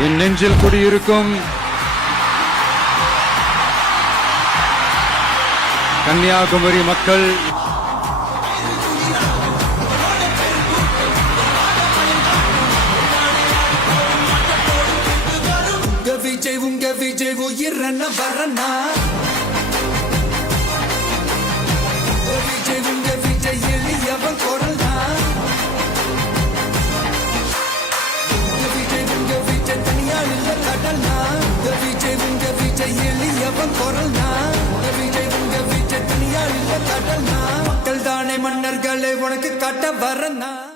என் நெஞ்சில் குடியிருக்கும் கன்னியாகுமரி மக்கள், உங்க விஜய் உயிரன வரனா, உங்க விஜய் எளியவன் குரல்னா, உங்க விஜய் தனியாள் இல்ல கடல்னா, உங்க விஜய் எளியவன் குரல்னா, உங்க விஜய் தனியாள் இல்ல கடல்னா, மக்கள் தானே மன்னர்களை உனக்கு காட்ட வரனா.